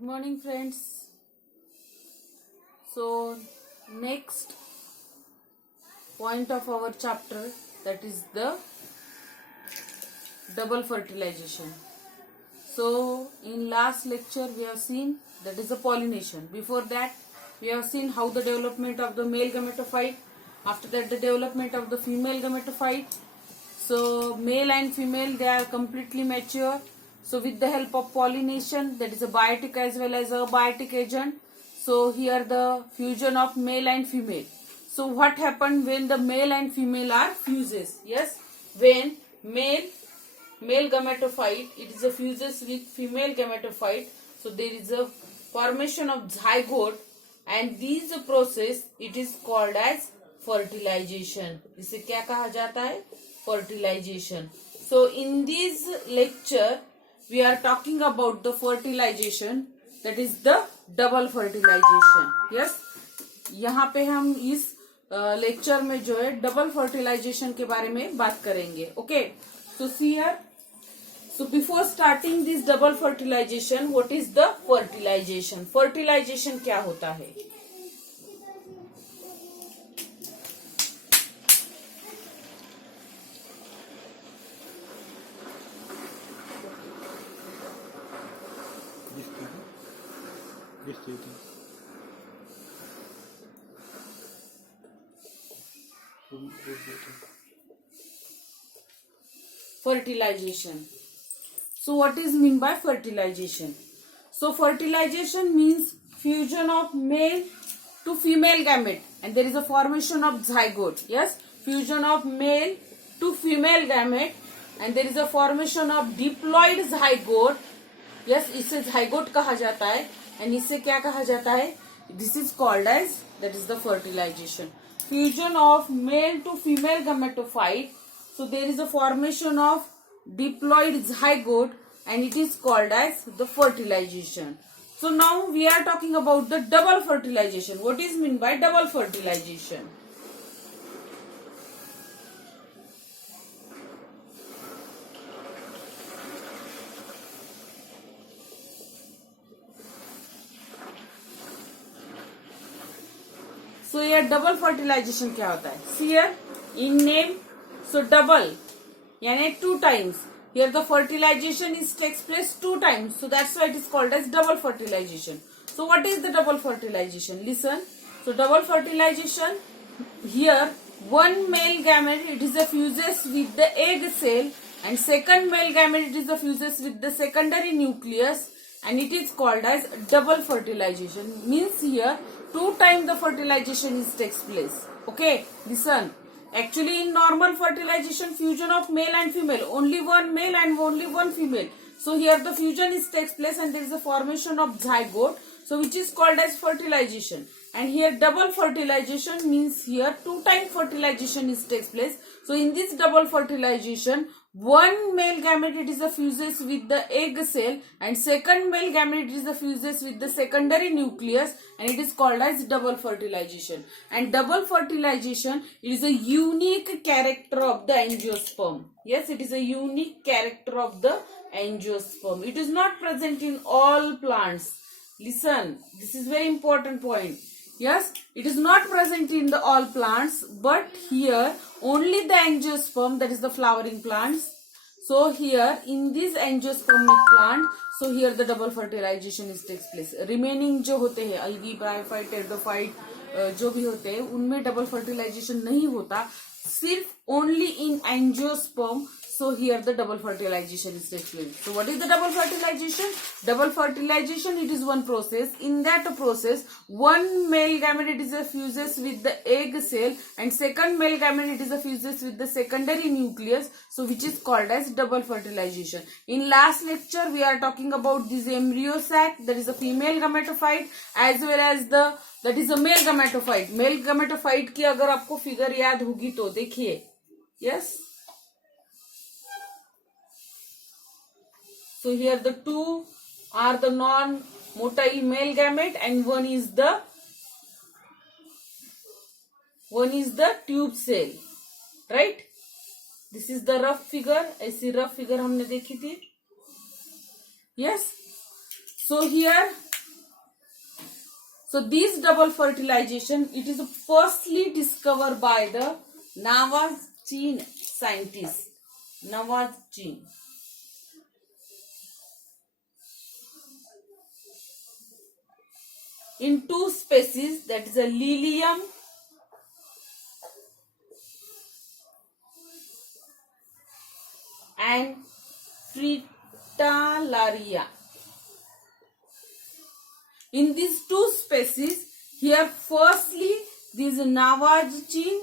Good morning, friends. So next point of our chapter, that is the double fertilization. So in last lecture we have seen that is the pollination. Before that we have seen how the development of the male gametophyte, after that the development of the female gametophyte. So male and female, they are completely mature. So with the help of pollination, that is a biotic as well as a abiotic agent. So here the fusion of male and female. So what happened when the male and female are fuses? Yes, when male gametophyte, it is a fuses with female gametophyte. So there is a formation of zygote, and this process it is called as fertilization. इसे क्या कहा जाता है? Fertilization. So in this lecture we are talking about the fertilization, that is the double fertilization. Yes, यहाँ पे हम इस lecture में जो है डबल फर्टिलाइजेशन के बारे में बात करेंगे. Okay, so see here. So before starting this double fertilization, what is the fertilization? Fertilization क्या होता है? Fertilization. So what is mean by fertilization? So fertilization means fusion of male to female gamete, and there is a formation of zygote. Yes, fusion of male to female gamete, and there is a formation of diploid zygote. Yes, इसे zygote कहा जाता है, and इसे क्या कहा जाता है? This is called as, that is the fertilization. Fusion of male to female gametophyte. So there is a formation of diploid zygote, and it is called as the fertilization. So now we are talking about the double fertilization. What is mean by double fertilization? So here double fertilization क्या होता है? See here in name. So double यानी 2 times. Here the fertilization takes place 2 times. So that's why it is called as double fertilization. So what is the double fertilization? Listen. So double fertilization, here one male gamete, it is a fuses with the egg cell, and second male gamete, it is a fuses with the secondary nucleus, and it is called as double fertilization. Means here 2 times the fertilization takes place. Okay, listen. Actually in normal fertilization, fusion of male and female, only one male and only one female. So here the fusion takes place, and there is a formation of zygote, so which is called as fertilization. And here double fertilization means here 2 times fertilization takes place. So in this double fertilization, one male gamete, it is a fuses with the egg cell, and second male gamete, it is a fuses with the secondary nucleus, and it is called as double fertilization. And double fertilization is a unique character of the angiosperm. Yes, it is a unique character of the angiosperm. It is not present in all plants. Listen, this is very important point. Yes, it is not present in the all plants, but here only the angiosperm, that is the flowering plants. So here in this angiospermic plant, so here the double fertilization takes place. Remaining जो होते हैं algae, bryophyte, pteridophyte जो भी होते हैं, उनमें double fertilization नहीं होता, सिर्फ only in angiosperm. So here the double fertilization is takes place. So what is the double fertilization? Double fertilization, it is one process. In that process, one male gamete, it is a fuses with the egg cell, and second male gamete, it is a fuses with the secondary nucleus. So which is called as double fertilization. In last lecture we are talking about this embryo sac, that is a female gametophyte, as well as the that is a male gametophyte. Male gametophyte की अगर आपको figure याद होगी तो देखिए. Yes. So here the 2 are the non-motile male gamete, and one is the tube cell, right? This is the rough figure. ऐसी rough figure हमने देखी थी. Yes. So here So this double fertilization, it is firstly discovered by the Navajin scientist. Navajin. In two species, that is a Lilium and Fritillaria. In these two species, here firstly, this Navajin,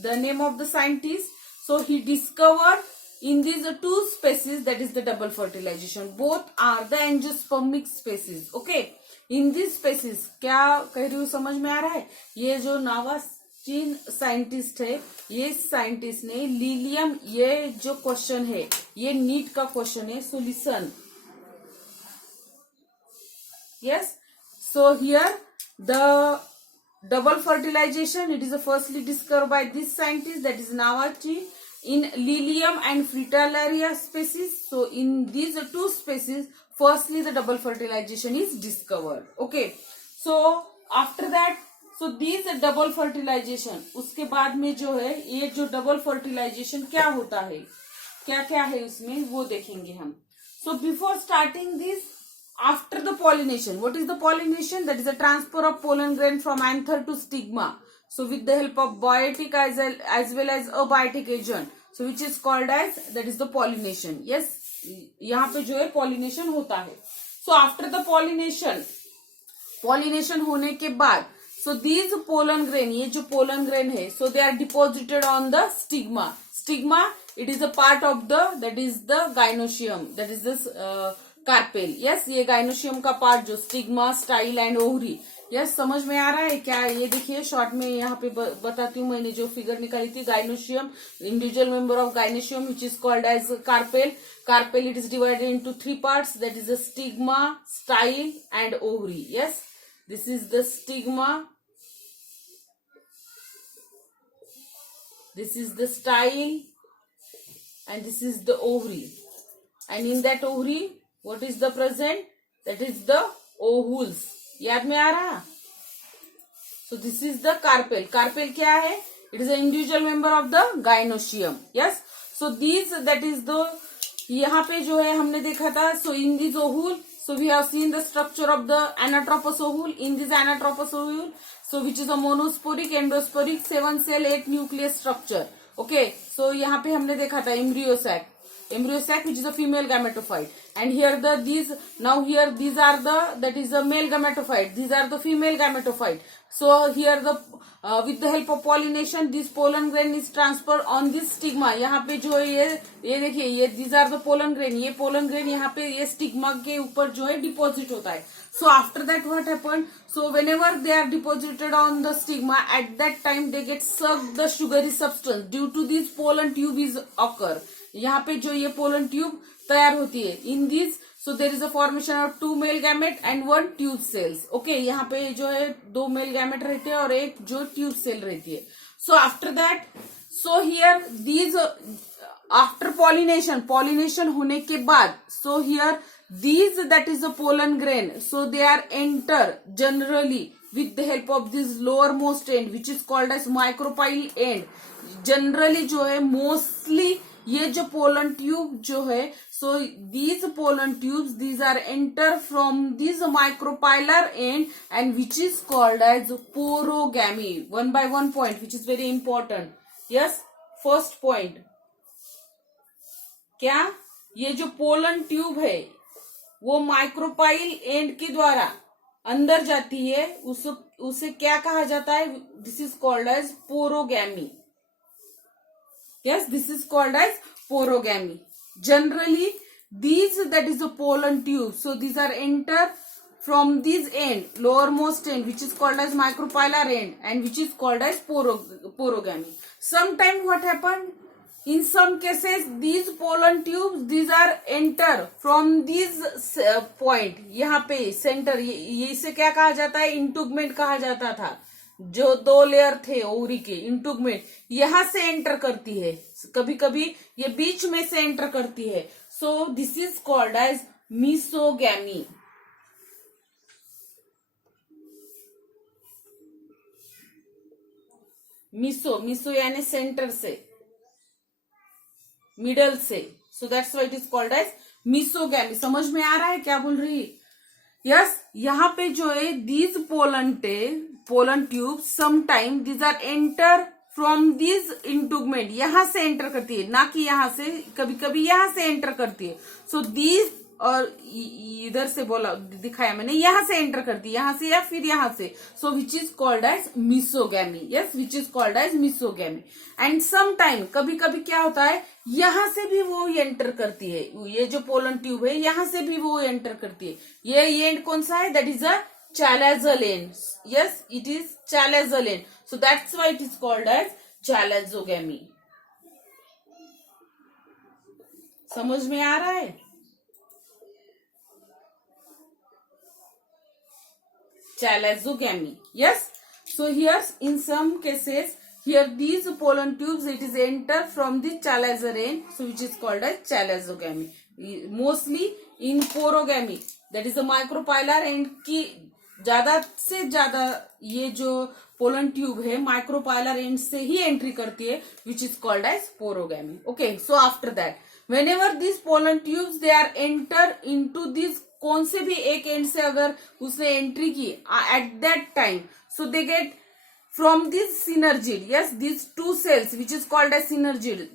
the name of the scientist, so he discovered in these two species, that is the double fertilization. Both are the angiospermic species. Okay, in these species, क्या कह रही हूँ समझ में आ रहा है? ये जो नावाजीन साइंटिस्ट है, ये साइंटिस्ट ने लीलियम, ये जो क्वेश्चन है, ये नीट का क्वेश्चन है. So listen. Yes, so here the double fertilization, it is firstly discovered by this scientist, that is Navajin, in Lilium and Fritillaria species. So in these two species, firstly the double fertilization is discovered. Okay, so after that, so these double fertilization, उसके बाद में जो है, ये जो double fertilization क्या होता है, क्या क्या है उसमें, वो देखेंगे हम. So before starting this, after the pollination, what is the pollination? That is the transfer of pollen grain from anther to stigma. So with the help of biotic as well as abiotic agent, so which is called as, that is the pollination. Yes, यहाँ पे जो है pollination होता है. So after the pollination होने के बाद, so these pollen grain, ये जो pollen grain है, so they are deposited on the stigma. Stigma, it is a part of the, that is the gynoecium, that is this carpel. Yes, ये gynoecium का part जो stigma, style and ovary. Yes, समझ में आ रहा है क्या? ये देखिए शॉर्ट में यहाँ पे बताती हूँ, मैंने जो फिगर निकाली थी. Gynoecium, individual member of gynoecium which is called as carpel. Carpel, it is divided into three parts, that is the stigma, style and ovary. Yes, this is the stigma, this is the style, and this is the ovary. And in that ovary, what is the present? That is the ovules. याद में आ रहा? So this is the carpel. Carpel क्या है? It is an individual member of the gynoecium. Yes. So these, that is the, यहाँ पे जो है हमने देखा था. So in this ovule, so we have seen the structure of the anatropous ovule. In this anatropous ovule, so which is a monosporic, endosporic, 7 cell 8 nucleus structure. Okay. So यहाँ पे हमने देखा था embryo sac. Embryo sac, which is a female gametophyte, and here the these, now here these are the, that is the male gametophyte, these are the female gametophyte. So here the with the help of pollination, this pollen grain is transferred on this stigma. यहाँ पे जो है ये देखिए, ये these are the pollen grain, ये pollen grain यहाँ पे ये stigma के ऊपर जो है deposit होता है. So after that what happened? So whenever they are deposited on the stigma, at that time they get sucked the sugary substance. Due to this pollen tube is occur. यहाँ पे जो ये पोलन ट्यूब तैयार होती है. In this, so there is a formation of 2 male gamete and 1 tube cells. Okay, यहाँ पे जो है 2 मेल गैमेट रहते हैं और एक जो ट्यूब सेल रहती है. So after that, so here these, after pollination होने के बाद, so here these, that is the pollen grain, so they are enter generally with the help of this lower most end which is called as micropyle end. Generally जो है mostly ये जो pollen tube जो है, so these pollen tubes, these are enter from this micropylar end and which is called as porogamy. 1 by 1 point which is very important. Yes, first point क्या, ये जो pollen tube है वो micropyle and के द्वारा अंदर जाती है, उसे क्या कहा जाता है? This is called as porogamy. Yes, this is called as porogamy. Generally, these, that is the pollen tube. So these are enter from this end, lowermost end, which is called as micropylar end, and which is called as porogamy. Sometimes what happened? In some cases, these pollen tubes, these are enter from this point. यहाँ पे center, ये इसे क्या कहा जाता है? इंटुगमेंट कहा जाता था. जो 2 लेयर थे ओवरी के, इंटुगमेंट यहां से एंटर करती है, कभी कभी ये बीच में से एंटर करती है. So this is called as mesogamy. Meso, meso यानी सेंटर से, मिडल से, so that's why it is called as mesogamy. समझ में आ रहा है क्या बोल रही है? यस, यहाँ पे जो है these pollen tube sometime these are enter from this integument, यहां से एंटर करती है, ना कि यहां से, कभी कभी यहां से एंटर करती है। सो दीज, और इधर से बोला दिखाया मैंने, यहां से एंटर करती है, यहां से या फिर यहां से। So which is called as mesogamy. Yes, which is called as mesogamy. And some time, कभी कभी क्या होता है, यहां से भी वो एंटर करती है, ये जो पोलन ट्यूब है यहां से भी वो एंटर करती है। ये एंड कौन सा है? That is a chalazal end. Yes, it is chalazal end. So that's why it is called as chalazogamy. समझ में आ रहा है? Chalazogamy. Yes. So here in some cases, here these pollen tubes, it is enter from the chalazar end, so which is called as chalazogamy. Mostly in porogamy, that is a micropylar end की ज्यादा से ज्यादा ये जो pollen tube है micropylar end से ही entry करती है, which is called as porogamy. Okay, so after that whenever this pollen tubes they are enter into this, कौन से भी एक एंड से अगर उसने एंट्री की at that time, so they get from this synergid, yes, this two cells which is called as synergid,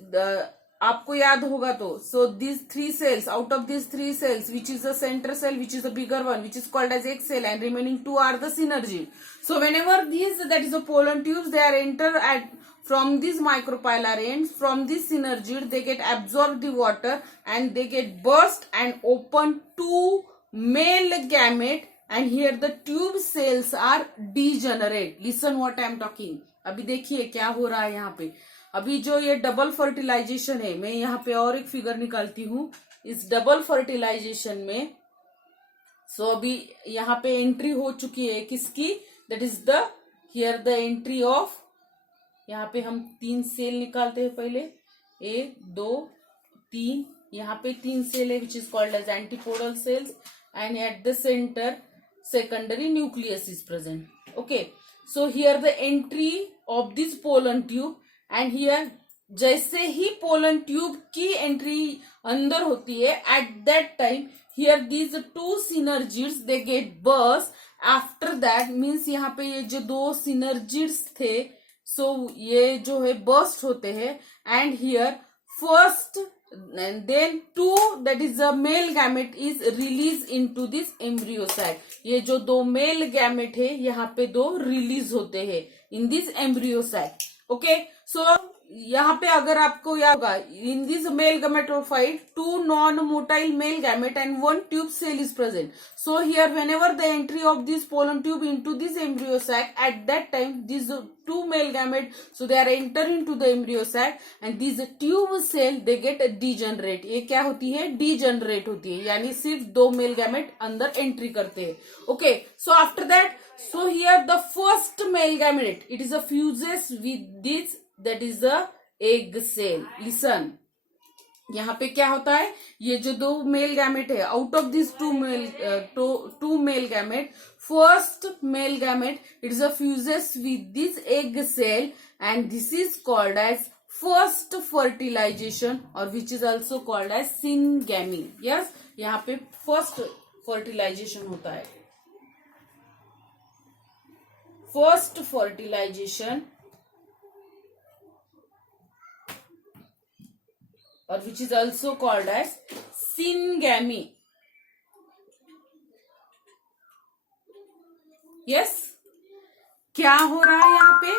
आपको याद होगा तो। So this 3 cells, out of these 3 cells, which is the center cell, which is the bigger one, which is called as egg cell, and remaining 2 are the synergy. So whenever these, that is the pollen tubes, they are enter at from these micropylar ends, from this synergy, they get absorbed the water and they get burst and open 2 male gamete, and here the tube cells are degenerate. Listen what I am talking. अभी देखिए क्या हो रहा है यहाँ पे। अभी जो ये डबल फर्टिलाइजेशन है, मैं यहाँ पे और एक फिगर निकालती हूँ इस डबल फर्टिलाइजेशन में। सो अभी यहाँ पे एंट्री हो चुकी है किसकी? That is the here the entry of, यहाँ पे हम 3 सेल निकालते हैं पहले, 1 2 3, यहाँ पे 3 सेल है which is called as antipodal cells, and at the centre secondary nucleus is present. Okay, so here the entry of this pollen tube, and here जैसे ही पोलन ट्यूब की एंट्री अंदर होती है, at that time here these 2 synergids they get burst. After that means यहाँ पे ये जो 2 सिनर्जिड्स थे, सो ये जो है बर्स्ट होते हैं, and here first and then 2, that is the male gamete is released into this embryo sac. ये जो 2 male gamete है यहाँ पे 2 रिलीज होते हैं in this embryo sac. Okay, so यहाँ पे अगर आपको याद होगा, in this male gametophyte 2 non-motile male gamete and 1 tube cell is present. So here whenever the entry of this pollen tube into this embryo sac, at that time these 2 male gamete, so they are enter into the embryo sac, and these tube cell they get degenerate. ये क्या होती है? degenerate होती है, यानी सिर्फ 2 male gamete अंदर entry करते हैं। Okay, so after that, so here the first male gamete, it is a fuses with this, that is the egg cell. Listen, यहाँ पे क्या होता है, ये जो 2 मेल गैमेट है, out of this 2 male gamete, first male gamete it is a fuses with this egg cell, and this is called as first fertilization, और which is also called as syngamy. Yes, यहाँ पे first fertilization होता है, first fertilization, और which is also called as syngamy. Yes, क्या हो रहा है यहाँ पे?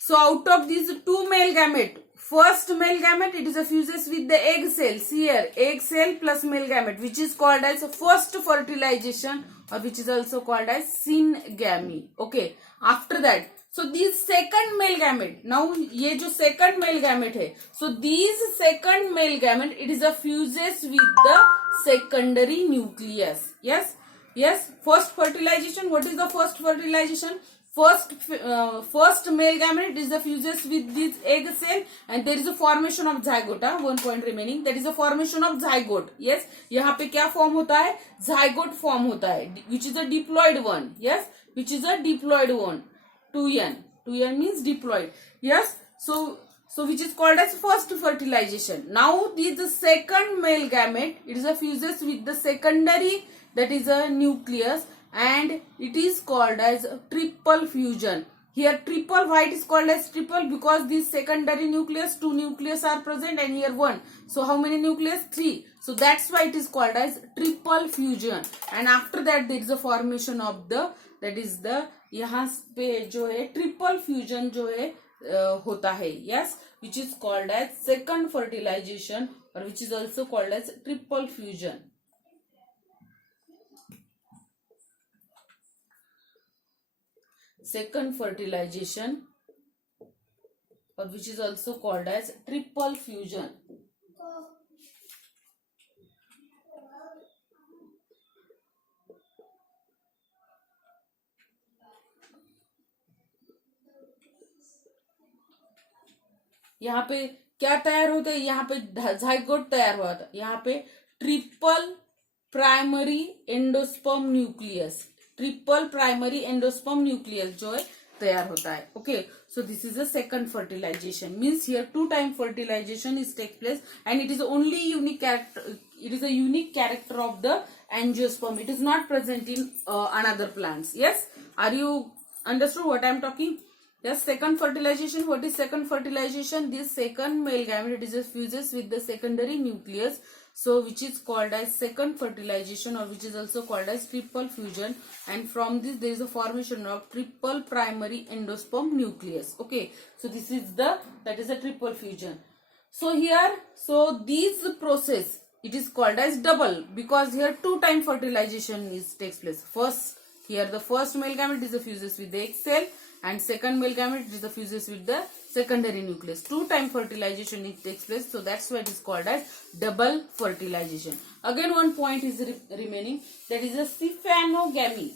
So out of this 2 male gamete, first male gamete it is a fuses with the egg cells, here egg cell plus male gamete, which is called as first fertilization, और which is also called as syngamy. Okay, after that, so this second male gamete, now ये जो second male gamete है, so these second male gamete it is a fuses with the secondary nucleus. Yes, yes, first fertilization, what is the first fertilization? First male gamete is the fuses with this egg cell, and there is a formation of zygote. 1 point remaining, that is a formation of zygote. Yes, यहाँ पे क्या form होता है? zygote form होता है, which is a diploid one. Yes, which is a diploid one, 2n. 2 year means diploid. Yes. So which is called as first fertilization. Now the second male gamete, it is a fuses with the secondary, that is a nucleus, and it is called as triple fusion. Here triple, why it is called as triple? Because this secondary nucleus, 2 nucleus are present and here 1. So how many nucleus? 3. So that's why it is called as triple fusion. And after that there is a formation of the, that is the, यहाँ पे जो है triple fusion जो है होता है. Yes, which is called as second fertilization, or which is also called as triple fusion. Second fertilization, or which is also called as triple fusion. यहाँ पे क्या तैयार होता है? यहाँ पे जाइगोट तैयार हुआ था. यहाँ पे triple primary endosperm nucleus, triple primary endosperm nucleus जो है तैयार होता है. Okay, so this is the second fertilization. Means here 2 time fertilization is take place and it is only unique character, it is a unique character of the angiosperm. It is not present in another plants. Yes, are you understood what I am talking? Yes, second fertilization. What is second fertilization? This second male gamete, it is fuses with the secondary nucleus, so which is called as second fertilization, or which is also called as triple fusion, and from this there is a formation of triple primary endosperm nucleus. Okay, so this is the, that is a triple fusion. So here, so this process, it is called as double, because here 2 time fertilization is takes place. First, here the first male gamete is fuses with the egg cell, and second male gamete is fuses with the secondary nucleus. 2 time fertilization it takes place, so that's why it is called as double fertilization. Again one point is remaining, that is a stephanogamy.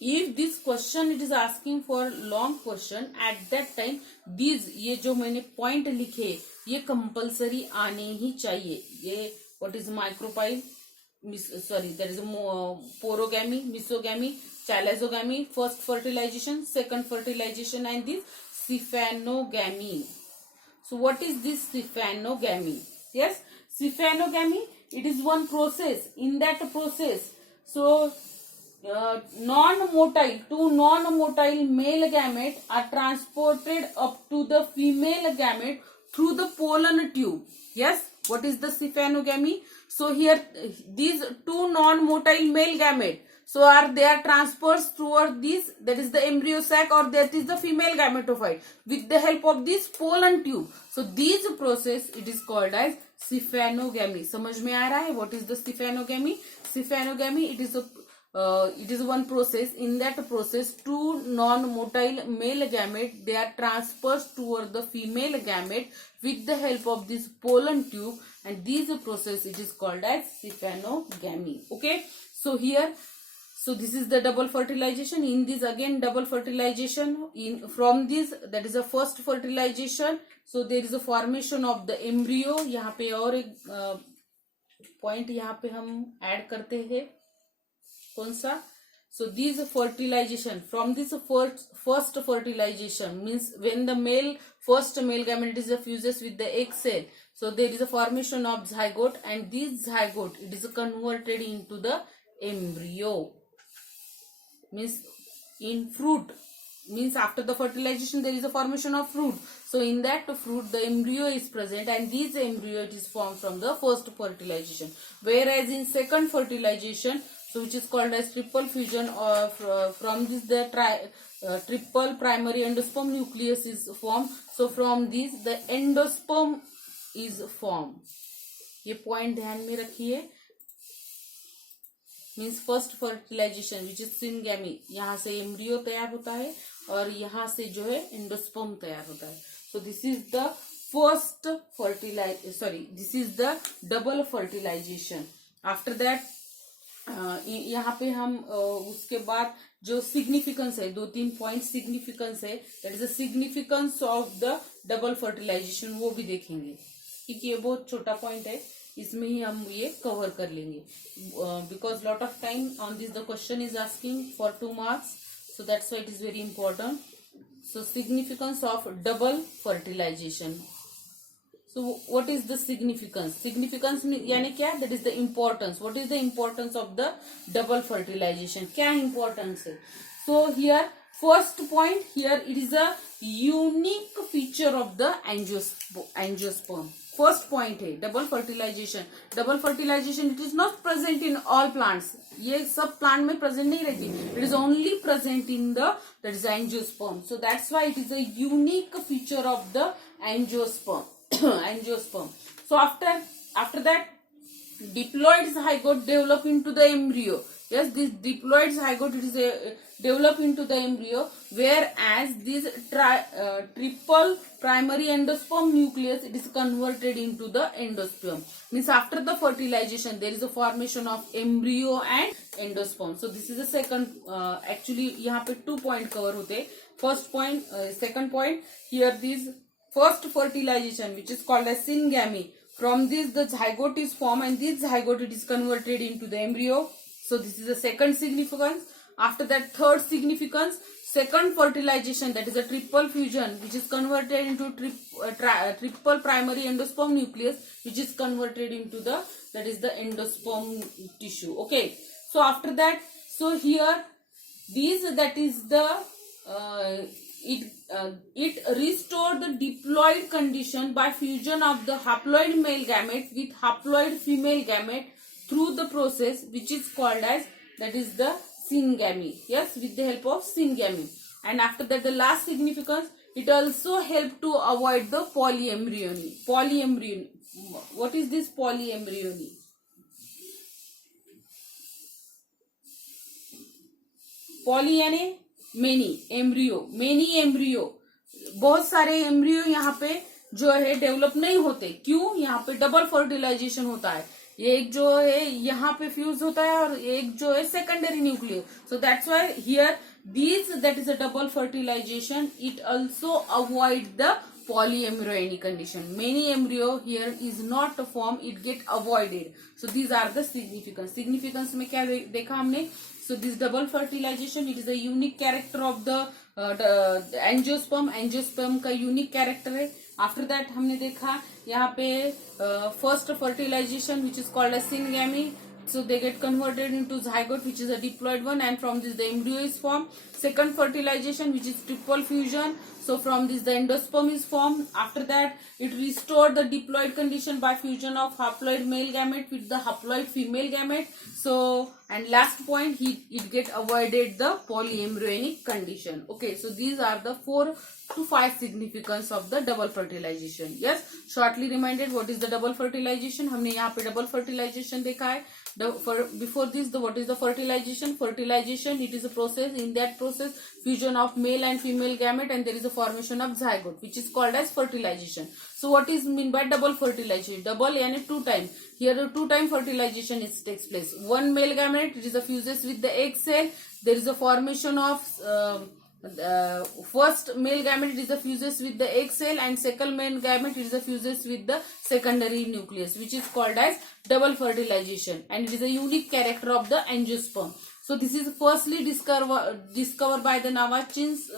If this question it is asking for long question, at that time these, ये जो मैंने point लिखे ये compulsory आने ही चाहिए. ये what is micropyle, sorry, that is porogamy, mesogamy, chalazogamy, first fertilization, second fertilization, and this stephanogamy. So what is this stephanogamy? Yes, stephanogamy, it is one process. In that process, so non-motile, 2 non-motile male gamete are transported up to the female gamete through the pollen tube. Yes, what is the stephanogamy? So here these 2 non-motile male gamete, so they are transferred toward this, that is the embryo sac, or that is the female gametophyte, with the help of this pollen tube. So this process it is called as stephanogamy. समझ में आ रहा है? What is the stephanogamy? Stephanogamy, it is one process. In that process 2 non-motile male gamete, they are transferred toward the female gamete with the help of this pollen tube, and this process it is called as stephanogamy. Okay, so here, so this is the double fertilization. In this again double fertilization, in from this, that is the first fertilization, so there is a formation of the embryo. यहाँ पे और एक point यहाँ पे हम add करते हैं, कौन सा? So this fertilization, from this first fertilization means when the first male gamete is fuses with the egg cell, so there is a formation of zygote, and this zygote it is converted into the embryo. Means in fruit, means after the fertilization there is a formation of fruit. So in that fruit the embryo is present, and this embryo it is formed from the first fertilization. Whereas in second fertilization, so which is called as triple fusion, or from this the triple primary endosperm nucleus is formed. So from this the endosperm is formed. ये point ध्यान में रखिए. Means first fertilization which is syngamy, यहाँ से embryo तैयार होता है और यहाँ से जो है एंडोस्पर्म तैयार होता है. So this is the first this is the double fertilization. After that यहाँ पे हम उसके बाद जो सिग्निफिकेंस है, 2-3 पॉइंट सिग्निफिकेंस है, that is the significance of the double fertilization, वो भी देखेंगे क्योंकि ये बहुत छोटा पॉइंट है, इसमें ही हम ये कवर कर लेंगे. Because lot of time on this the question is asking for 2 marks, so that's why it is very important. So significance of double fertilization. So what is the significance? Significance यानी क्या? That is the importance. What is the importance of the double fertilization? क्या importance है? So here first point, here it is a unique feature of the angiosperm. First point है double fertilization. Double fertilization it is not present in all plants. ये सब plant में present नहीं रहती. It is only present in the that is angiosperm. So that's why it is a unique feature of the angiosperm. Angiosperm. So after that, diploid zygote develop into the embryo. Yes, this diploid zygote it is develop into the embryo, whereas this triple primary endosperm nucleus it is converted into the endosperm. Means after the fertilization there is a formation of embryo and endosperm. So this is the second. Actually यहाँ पे 2 point cover होते. First point, second point. Here this first fertilization which is called as syngamy. From this the zygote is formed and this zygote it is converted into the embryo. So this is the second significance. After that, third significance, second fertilization, that is a triple fusion which is converted into triple primary endosperm nucleus which is converted into the that is the endosperm tissue. Okay. So after that, so here these that is the it restore the diploid condition by fusion of the haploid male gamete with haploid female gamete through the process which is called as that is the syngamy. Yes, with the help of syngamy. And after that, the last significance, it also help to avoid the polyembryony. Polyembryony. What is this polyembryony? Poly यानी many embryo, many embryo. बहुत सारे embryo यहाँ पे जो है develop नहीं होते. क्यों? यहाँ पे डबल फर्टिलाइजेशन होता है. एक जो है यहाँ पे फ्यूज होता है और एक जो है secondary nuclear. So that's why here this that is a double fertilization it also avoid the polyembryony condition. Many embryo here is not formed, it get avoided. So these are the significance. Significance में क्या देखा हमने? So this double fertilization it is a unique character of the angiosperm. Angiosperm का unique character है. After that हमने देखा यहाँ पे first fertilization which is called as syngamy. So they get converted into zygote which is a diploid one and from this the embryo is formed. Second fertilization which is triple fusion. So from this the endosperm is formed. After that it restored the diploid condition by fusion of haploid male gamete with the haploid female gamete. So and last point it get avoided the polyembryonic condition. Okay, so these are the 4 to 5 significance of the double fertilization. Yes, shortly reminded what is the double fertilization. हमने यहाँ पे double fertilization देखा है. Before this what is the fertilization? Fertilization it is a process. In that process fusion of male and female gamete and there is a formation of zygote which is called as fertilization. So what is mean by double fertilization? Double यानी 2 time. Here a 2 time fertilization takes place. One male gamete it is a fuses with the egg cell. There is a formation of first male gamete it is a fuses with the egg cell and second male gamete it is a fuses with the secondary nucleus which is called as double fertilization and it is a unique character of the angiosperm. So this is firstly discovered by the Navachins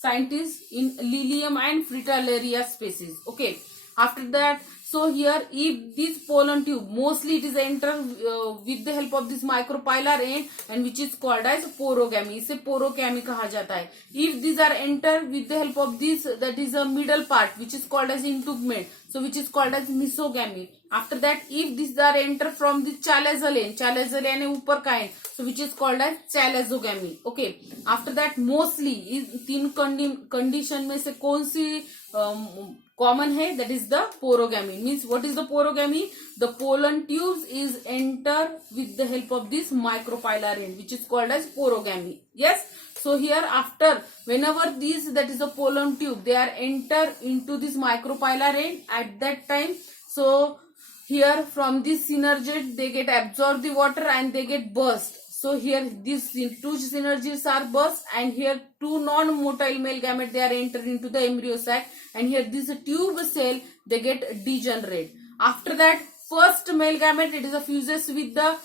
scientists in Lilium and Fritillaria species. Okay, after that so here if this pollen tube mostly it is enter with the help of this micropylar end and which is called as porogamy. इसे porogamy कहा जाता है. If these are enter with the help of this that is a middle part which is called as integument, so which is called as mesogamy. After that if these are enter from the chalazal end, chalazal यानी ऊपर का end, so which is called as chalazogamy. Okay, after that mostly इस 3 condition में से कौन सी common है? That is the porogamy. Means what is the porogamy? The pollen tubes is enter with the help of this micropylar end which is called as porogamy. Yes, so here after whenever these that is the pollen tube they are enter into this micropylar end at that time, so here from this synergid they get absorb the water and they get burst. So here these 2 synergids are burst and here 2 non-motile male gamete they are entered into the embryo sac and here this tube cell they get degenerate. After that first male gamete it is a fuses with the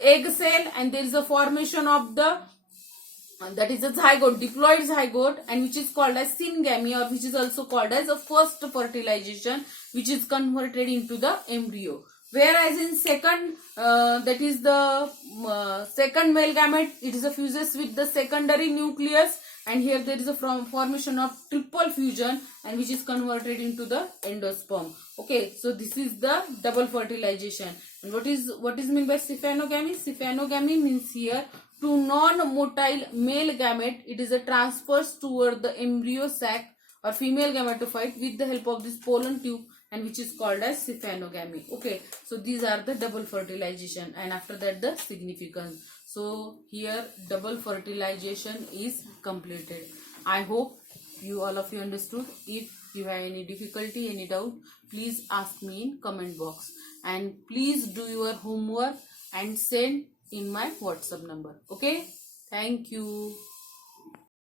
egg cell and there is a formation of the that is a zygote, diploid zygote, and which is called as syngamy, or which is also called as a first fertilization, which is converted into the embryo. Whereas in second, that is the second male gamete, it is a fuses with the secondary nucleus, and here there is a formation of triple fusion, and which is converted into the endosperm. Okay, so this is the double fertilization. And what is meant by sphenogamy? Sphenogamy means here to non-motile male gamete, it is a transfers toward the embryo sac or female gametophyte with the help of this pollen tube, and which is called as sphenogamy. Okay, so these are the double fertilization, and after that the significance. So here double fertilization is completed. I hope all of you understood. If you have any difficulty, any doubt, please ask me in comment box, and please do your homework and send in my WhatsApp number. Okay, thank you.